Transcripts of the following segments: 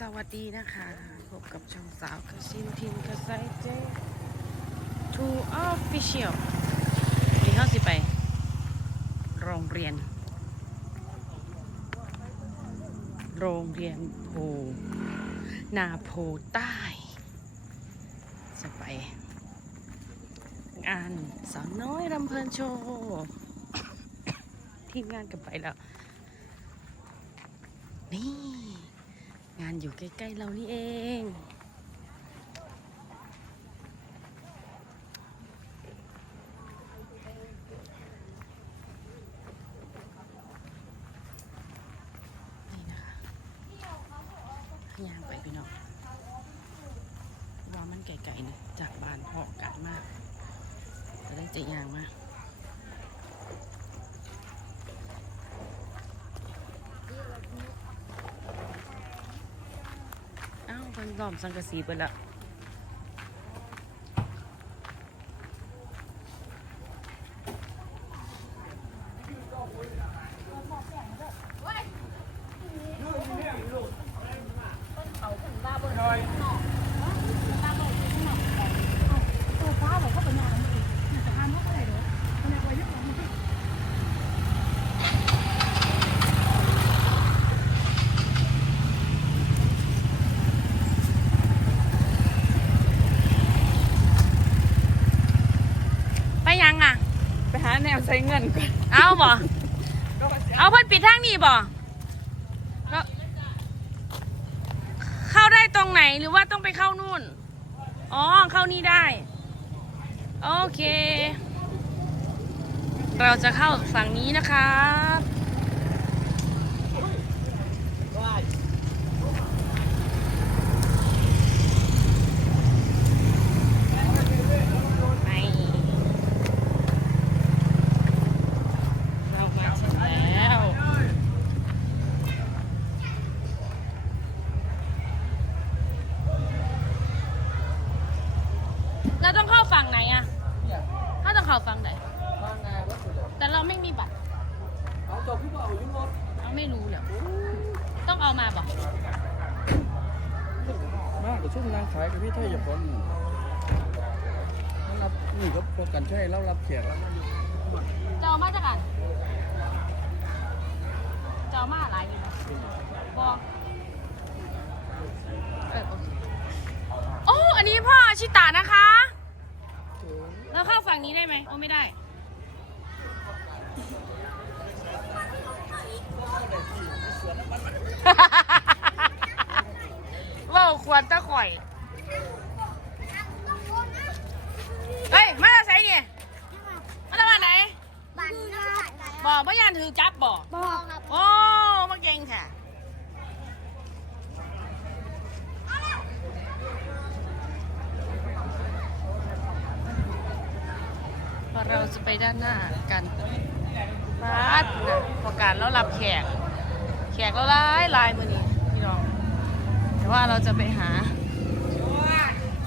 สวัสดีนะคะ พบกับช่องสาวกระชินทินกระไซเจทูออฟฟิเชียลนี่เขาสิไป โรงเรียน โรงเรียนโพ นาโพใต้ จะไป งานสาวน้อยรำเพลินโชว์ทีมงานกันไปแล้ว นี่ งานอยู่ใกล้ ๆ เรานี่เอง นี่นะคะยางไปพี่น้องว่ามันไกลๆนะจากบ้านหอกไกลมาก จะได้จะยางมาก เอ้ามันห ลอมสังกะสีไปละไปยังอะ ไปหาแนว ใช้เงินก่อนเอาบ่ก็ว่าจะเอาเพิ่นปิดทางนี้บ่ก็เข้าได้ตรงไหนหรือว่าต้องไปเข้านู่น อ๋อเข้านี่ได้ โอเค เราจะเข้าฝั่งนี้นะครับ ไปเรามาถึงแล้ว เราต้องเข้าฝั่งไหนอะถ้าต้องเข้าฝั่งไหนแต่เราไม่มีบัตร เอาจบพี่บอกยุ่งรถเราไม่รู้เลยต้องเอามาบอกมากกว่าช่วงนางขายกับพี่เท่ยาพนรับนี่ก็พวกกันใช่แล้วรับแขกแล้วจะเอามาจากกันจะเอามาอะไรอยู่บอกเออโอเคโอันนี้พ่ออาชิตานะคะ แล้วเข้าฝั่งนี้ได้ไหมโอ้ไม่ได้ ว่าวควรตะข่อย เฮ้ย มาจากไสเนี่ยมาจากบ้านไหน บันนะ บอกว่ายันถือจับบอก บอกครับ โอ้มาเก่งค่ะพอ เราจะไปด้านหน้ากันบาดนะพอการแล้วรับแขก แขกแล้วลายลายมือนี้พี่น้อง แต่ว่าเราจะไปหา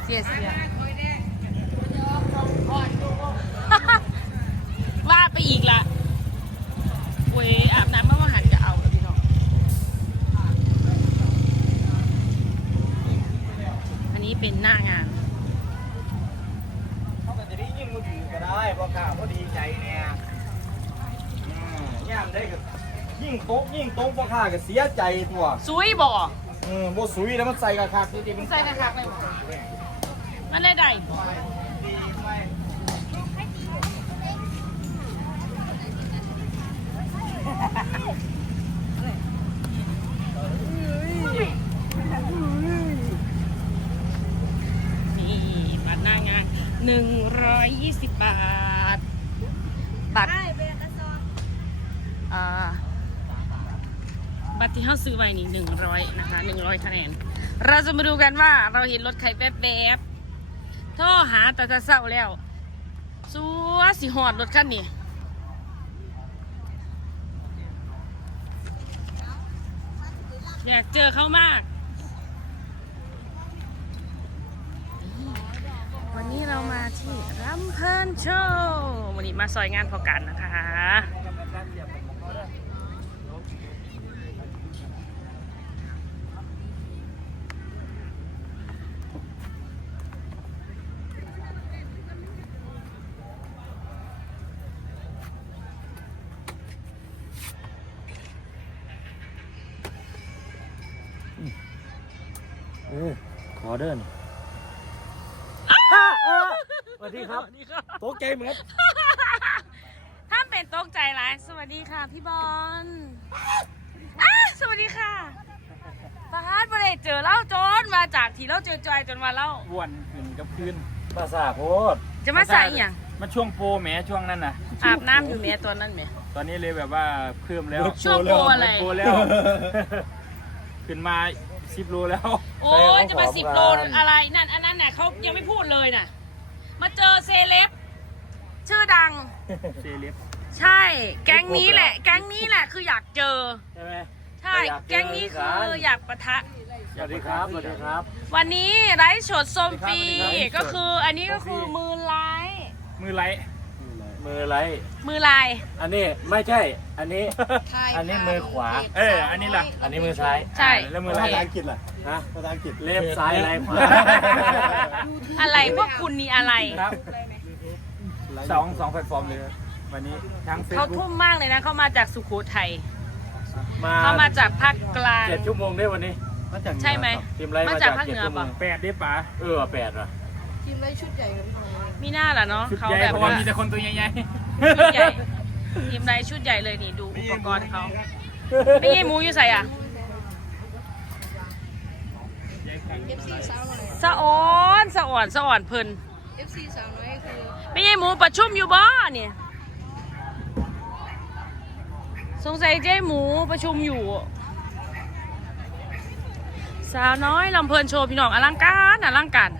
เสียเสียว่าไปอีกละเว้ยอาบน้ำเมื่อวานจะเอาพี่น้อง อันนี้เป็นหน้างาน เขาก็จะได้ยิ่งมือถือ ก็ได้เพราะข่าวก็ดีใจเนี่ยย่ามได้ก็ยิ่งโต๊ะยิ่งโต๊ะพ่อข้าก็เสียใจตัวซุยบอกเออบ่สุยแล้วมันใส่กระคักนี่ดิมันใส่กระคักเลยบอกมันได้ได้บ่นี่บัตรหน้างาน 120 บาท บัตรได้เบกระสอบอ่าบัตรที่เขาซื้อไว้นี่หนึ่งร้อยนะคะหนึ่งร้อยคะแนน เราจะมาดูกันว่าเราเห็นรถใครแป๊บๆโทรหาแต่จะเศร้าแล้วสัวสิหอดรถคันนี้อยากเจอเขามาก ที่รำเพลินโชว์วันนี้มาซอยงานพอกันนะคะขอเดิน วัสดีครับโต๊ะใจเหมือนถ้าเป็นตกใจร้ายสวัสดีค่ะพี่บอลอ้าสวัสดีค่ะปาร์ตประเดเจอเล่าจนมาจากที่เราเจอจอยจนมาเล่าวนขึ้นกับคืนภาษาโพดจะมาใส่อหย่างมาช่วงโปรแหมช่วงนั้นน่ะ อาบน้ำอยู่เมียตัวนั้นเมียตอนนี้เลยแบบว่าเพิ่มแล้วช่วงโปรอะไร โปรแล้ว ขึ้นมาสิบโลแล้ว โอ้ยจะมาสิบโลอะไรนั่นอันนั้นน่ะเขายังไม่พูดเลยน่ะ มาเจอเซเลบชื่อดัง เซเลบใช่ แก๊งนี้แหละ แก๊งนี้แหละคืออยากเจอ ใช่ไหม ใช่ อยากเจอแก๊งนี้คืออยากปะทะ สวัสดีครับ สวัสดีครับ วันนี้ไลฟ์สดส้มฟรีสวัสดีครับ ก็คืออันนี้ก็คือมือไลฟ์มือไลท์ มือไรมือลาย อันนี้ไม่ใช่ อันนี้ อันนี้มือขวา เออ อันนี้ล่ะอันนี้มือซ้ายใช่ อ่าแล้วมือไลท์ภาษาอังกฤษล่ะฮะภาษาอังกฤษเล็บซ้ายไรขวาอะไรพวกคุณนี่อะไร ครับสองสองแพลตฟอร์มเลยวันนี้ทั้งเฟซเขาบุ๊ทุ่กมมากเลยนะเขามาจากสุโขทัยมาเขามาจากภาคกลาง เจ็ดชั่วโมงได้วันนี้ใช่ไหม ทีมไรมามาจาจากกภาคเหนืเจ็ดอชั่วโมป่ะ งแปดดิป๋าเออแปดว่ะ มีหน้าล่ะเนาะชุดเขาใหญ่แบบเพราะว่าว่ามีแต่คนตัวใหญ่ชุดใหญ่ทีมไรชุดใหญ่เลยนี่ดูอุปกรณ์เขาไม่ใช่หมูอยู่ใส่อะสะอ่อนสะอ่อนสะอ่อนเพิ่น FC สาวน้อยคือไม่ใช่หมูประชุมอยู่บ้าเนี่ยสงสัยเจ๊หมูประชุมอยู่ สาวน้อยลำเพลินโชว์พี่น้องอลังการอลังการ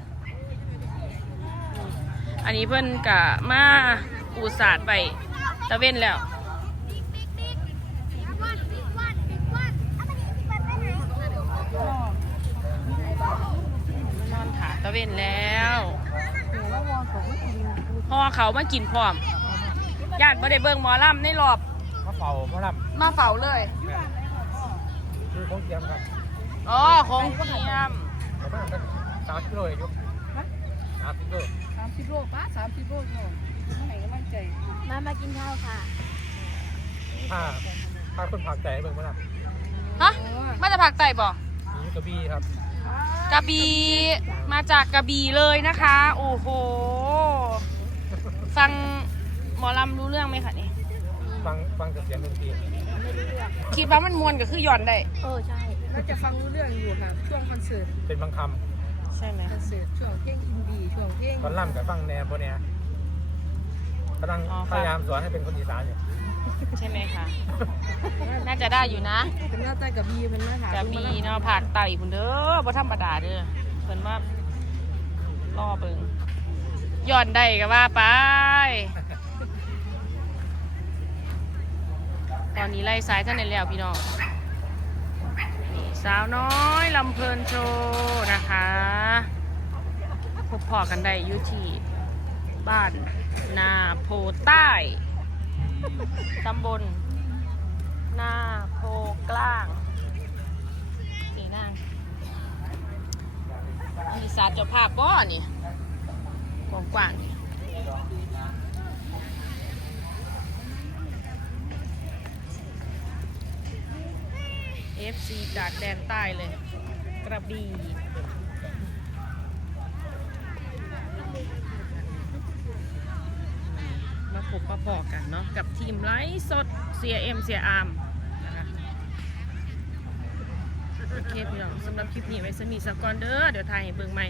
อันนี้เพิ่นกะมาปูสาดไปตะเว้นแล้วบิ๊กบิ๊กบิ๊กวันบิ๊กวันบิ๊กวันเอามาดิบิ๊กวันไปไหนนอนถาตะเว้นแล้วพอเขามากินพร้อมญาติบ่ได้เบิ่งหมอลำในรอบ มาเป่ามาลมาเฝ้าเลยำคือของเตรียมครับอ๋อของเทียมประมาณสักสามกิโลเองครับสามกิโล 30โลป้า30โลเนาะให้กำลังใจมามากินข้าวค่ะ ถ้าถ้าคนผักใจเบิ่งมาลฮะมาจากภาคใต้บ่ำมีกระบี่ครับกระบี่มาจากกระบี่เลยนะคะ โอ้โห ฟังหมอลำรู้เรื่องไหมคะนี่ฟังฟังจากเสียงดนตรีคิดว่ามันมวนก็คือหย่อนได้ เออใช่เราจะฟังรู้เรื่องอยู่ค่ะช่วงคอนเสิร์ตเป็นบางค ใช่ไหมคอนเสิร์ตช่วงเพลงอินดี้ช่วงเพลงำตอนล่ำกับฟังแนวพวกเนี้ยกำลังพยายามสอนให้เป็นคนอีสานอยู่ใช่ไหมคะ น่าจะได้อยู่นะเป็นว่าใจกับบีเพิ่นมาถามกระบี่เนาะภาคใต้พุ่นเด้อบ่ธรรมดาเด้อเพิ่นว่าล่อเบิงหย่อนได้ก็ว่าไป ตอนนี้ไล่สายท่านในแล้วพี่น้องนี่ สาวน้อยลำเพลินโชว์นะคะพบพอกันได้ยุที่บ้านนาโพใต้ ตำบลนาโพกลางนี่นางมีสารเจ้าภาพบ่นี่กว้างๆนี่ FC จากแดนใต้เลย กระบี่มาพบมาพอกันเนาะกับทีมไลฟ์สดเสียเอ็มเสียอาร์มนะคะโอเคพี่น้องสำหรับคลิปนี้ไว้สมีสกอนเด้อเดี๋ยวถ่ายให้เบิ่งใหม่